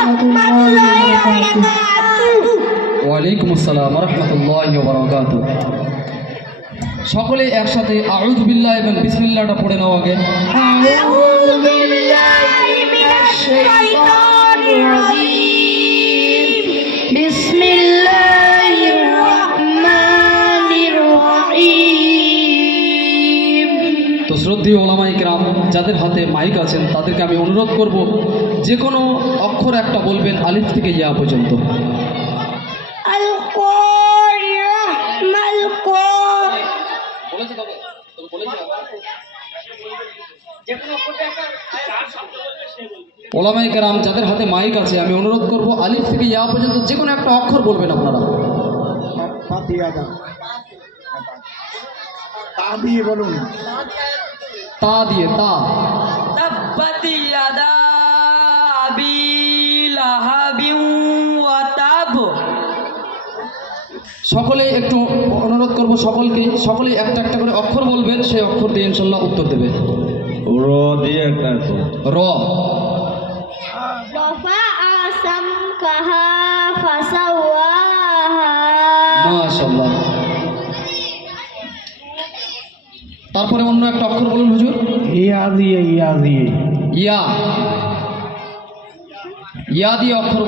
রাহমাতুল্লাহি ওয়া বারাকাতুহু। ওয়ালাইকুম আসসালাম ওয়া রাহমাতুল্লাহি ওয়া বারাকাতুহু। সকলে একসাথে আউযু বিল্লাহি এবং বিসমিল্লাহটা পড়ে নাও আগে। আউযু বিল্লাহি মিনাশ শাইতানির রাজীম। বিসমিল্লাহির রাহমানির রাহিম। তো শ্রদ্ধেয় ওলামায়ে কেরাম যাদের হাতে মাইক আছেন তাদেরকে আমি অনুরোধ করব যে কোনো অক্ষর একটা বলবেন আলিফ থেকে ইয়া পর্যন্ত। আল কোরিয়া মাল কোর। ওলামায়ে কেরাম যাদের হাতে মাইক আছে আমি অনুরোধ করব আলিফ থেকে ইয়া পর্যন্ত যে কোনো একটা অক্ষর বলবেন আপনারা। তা দিয়ে বলুন। তা দিয়ে তা। تبت يدا أبي لهب وتب। সকলে একটু অনুরোধ করব সকলেই একটা একটা করে অক্ষর বলবেন, সেই অক্ষর দিয়ে ইনশাল্লাহ উত্তর দেবে। র দিয়ে একটা র। রাফাআ সামকাহা ফাসাওয়াহা। মাশাআল্লাহ। তারপরে অন্য একটা অক্ষর বলুন হুজুর। ইয়া দিয়ে ইয়া। ইয়া দিয়ে অক্ষর,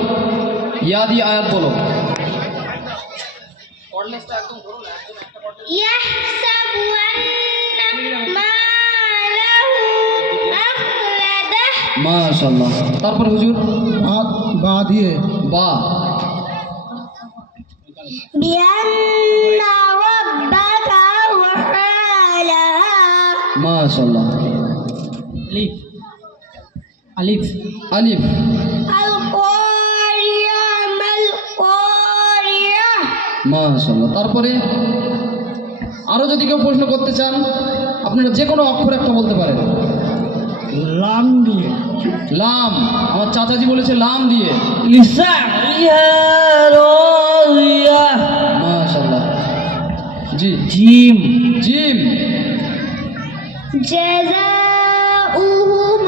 ইয়া দিয়ে আয়াত বলো। ইয়াহসাবু আন্না মালাহু আখলাদাহ। মাশাআল্লাহ। তারপরে হুজুর। বা দিয়ে বা। বিআন্না রাব্বাকা ওয়াহালাহা। মাশাআল্লাহ। ألف ألف আলিফ। আল কোরিয়া মাল কোরিয়া। মাশাআল্লাহ। তারপরে আরো যদি কেউ প্রশ্ন করতে চান আপনারা যে কোনো অক্ষর একটা বলতে পারেন। লাম দিয়ে লাম। আমার চাচাজি বলেছে লাম দিয়ে। لسعيها راضية. মাশাআল্লাহ। জি। جيم জিম। জাযাউহুম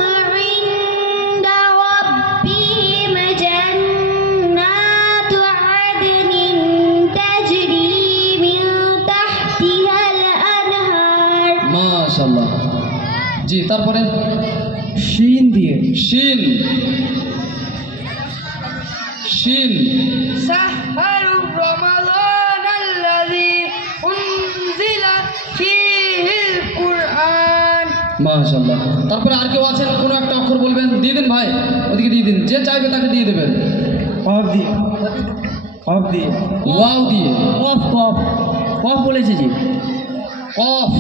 ইনদা রাব্বিহিম জান্নাতু আদনিন তাজরি মিন তাহতিহাল আনহার। মাশাআল্লাহ। জি। তারপরে শিন দিয়ে শিন। শিন। شهر رمضان الذي أنزل فيه القرآن. মাশাআল্লাহ। তারপরে আর কেউ আছেন কোনো একটা অক্ষর বলবেন? দিয়ে দিন ভাই, ওদিকে দিয়ে দিন, যে চাইবে তাকে দিয়ে দেবেন। কফ দিয়ে কফ দিয়ে ওয়াও দিয়ে। قف قف قف বলেছে জি। কফ।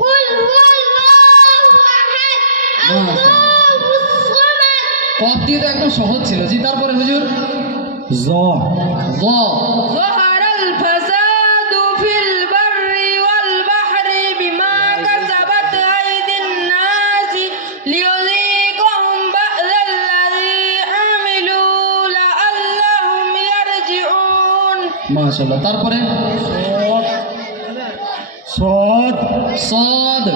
কুল হুয়াল্লাহু আহাদ আল্লাহুস সামাদ। কফ দিয়ে তো একদম সহজ ছিল। জি। তারপরে হুজুর। জ জ। ظهر الفساد في البر والبحر بما كسبت أيدي الناس ليذيقهم بأس الذي عملوا لعلهم يرجعون. মাশাআল্লাহ। তারপরে সদ সদ।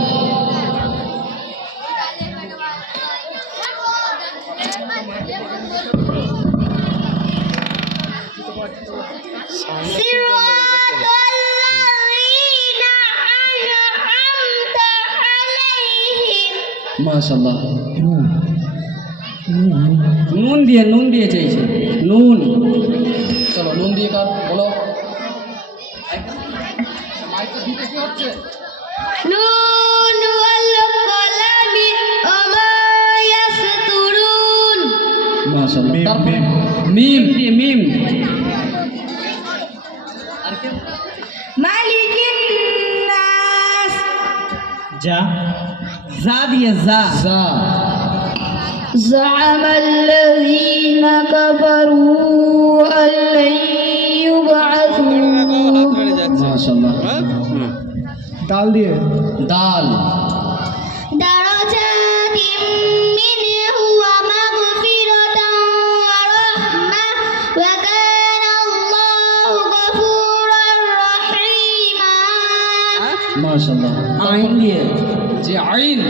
সিরাতাল্লাযীনা আন'আমতা আলাইহিম। মাশাআল্লাহ। নুন দিয়ে চাইছে নুন। চলো নুন দিয়ে কার বলো। মাইকটা দিতে কি হচ্ছে? নুন ওয়াল কলামি ওয়া মা ইয়াসতুরুন। মাশাআল্লাহ। মিম, তারপরে মিম। মিম। মিম মালিকিন নাস। যা দিয়ে যা। জা। زعم الذين كفروا أن لن يبعثوا. মাশাআল্লাহ। ডাল দিয়ে দাল। درجات منه ومغفرة ورحمة وكان الله غفورا رحيما. মাশাআল্লাহ। আইন দিয়ে যে আইন,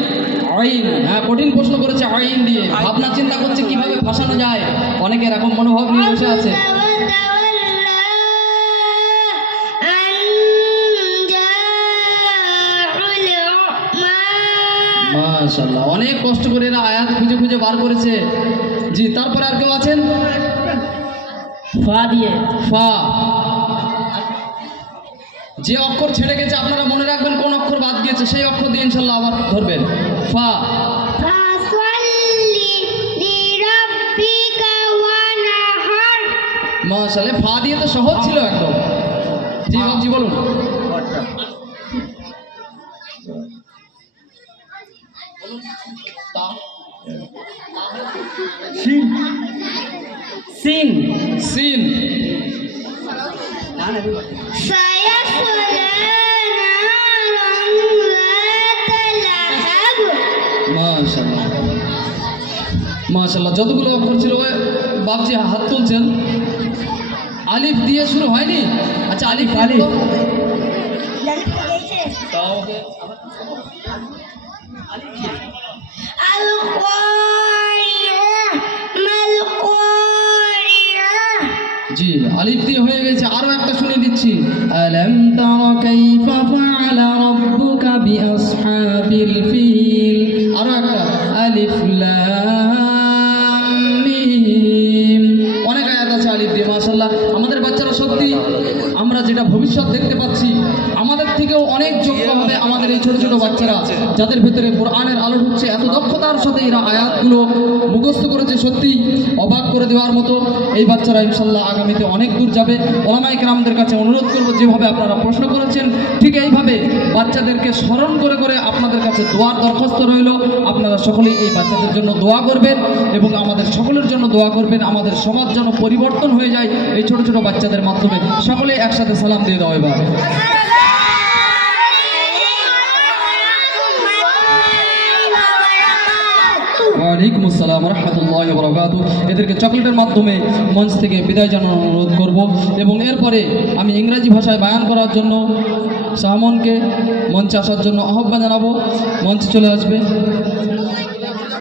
আইন, হ্যাঁ কঠিন প্রশ্ন করেছে আইন দিয়ে। ভাবনা চিন্তা করছে কিভাবে ভাসানো যায়, অনেকে এরকম মনোভাব নিয়ে বসে আছে। মাশাআল্লাহ, অনেক কষ্ট করে এরা আয়াত খুঁজে খুঁজে বার করেছে। জি, তারপরে আর কেউ আছেন? ফা দিয়ে ফা। যে অক্ষর ছেড়ে গেছে আপনারা মনে রাখবেন কোন অক্ষর বাদ গিয়েছে, সেই অক্ষর দিয়ে ইনশাল্লাহ আবার ধরবেন। ফা। মাশাআল্লাহ, ফা দিয়ে তো সহজ ছিল একদম। জি বাবজি বলুন। সিন সিন। মাশাআল্লাহ, মাশাআল্লাহ, যতগুলো অক্ষর ছিল বাবজি হাত তুলছেন। আলিফ দিয়ে শুরু হয়নি? আচ্ছা আলিফ, আলিফ জি, আলিফ দিয়ে হয়ে গেছে। আরো একটা শুনে দিচ্ছি। আলাম তারা কাইফা ফাআলা রাব্বুকা বিআসহাবিল ফিল। আরো একটা আলিফ লাম মিম। অনেক আয়াত আছে আলিফ দিয়ে। মাশাআল্লাহ, আমাদের বাচ্চারা সত্যি আমরা যেটা ভবিষ্যৎ দেখতে পাচ্ছি, আমাদের থেকেও অনেক যোগ্য হবে আমাদের এই ছোট ছোট বাচ্চারা, যাদের ভেতরে কোরআনের আলো ঢুকছে। এত দক্ষতার সাথে এরা আয়াতগুলো মুখস্থ করেছে, সত্যি অবাক করে দেওয়ার মতো। এই বাচ্চারা ইনশাল্লাহ আগামীতে অনেক দূর যাবে। ওলামায়ে কেরামদের কাছে অনুরোধ করব, যেভাবে আপনারা প্রশ্ন করেছেন ঠিক এইভাবে বাচ্চাদেরকে স্মরণ করে করে আপনাদের কাছে দোয়ার দরখাস্ত রইল। আপনারা সকলেই এই বাচ্চাদের জন্য দোয়া করবেন এবং আমাদের সকলের জন্য দোয়া করবেন। আমাদের সমাজ যেন পরিবর্তন হয়ে যায় এই ছোট ছোট বাচ্চাদের মাধ্যমে। সকলেই একসাথে সালাম দিয়ে দাও এবার। ওয়ালাইকুম আসসালাম রহমতুল্লাহি ওয়া বারাকাতুহু। এদেরকে চকলেটের মাধ্যমে মঞ্চ থেকে বিদায় জানানোর অনুরোধ করব এবং এরপরে আমি ইংরেজি ভাষায় বায়ান করার জন্য সামনকে মঞ্চে আসার জন্য আহ্বান জানাবো। মঞ্চে চলে আসবে।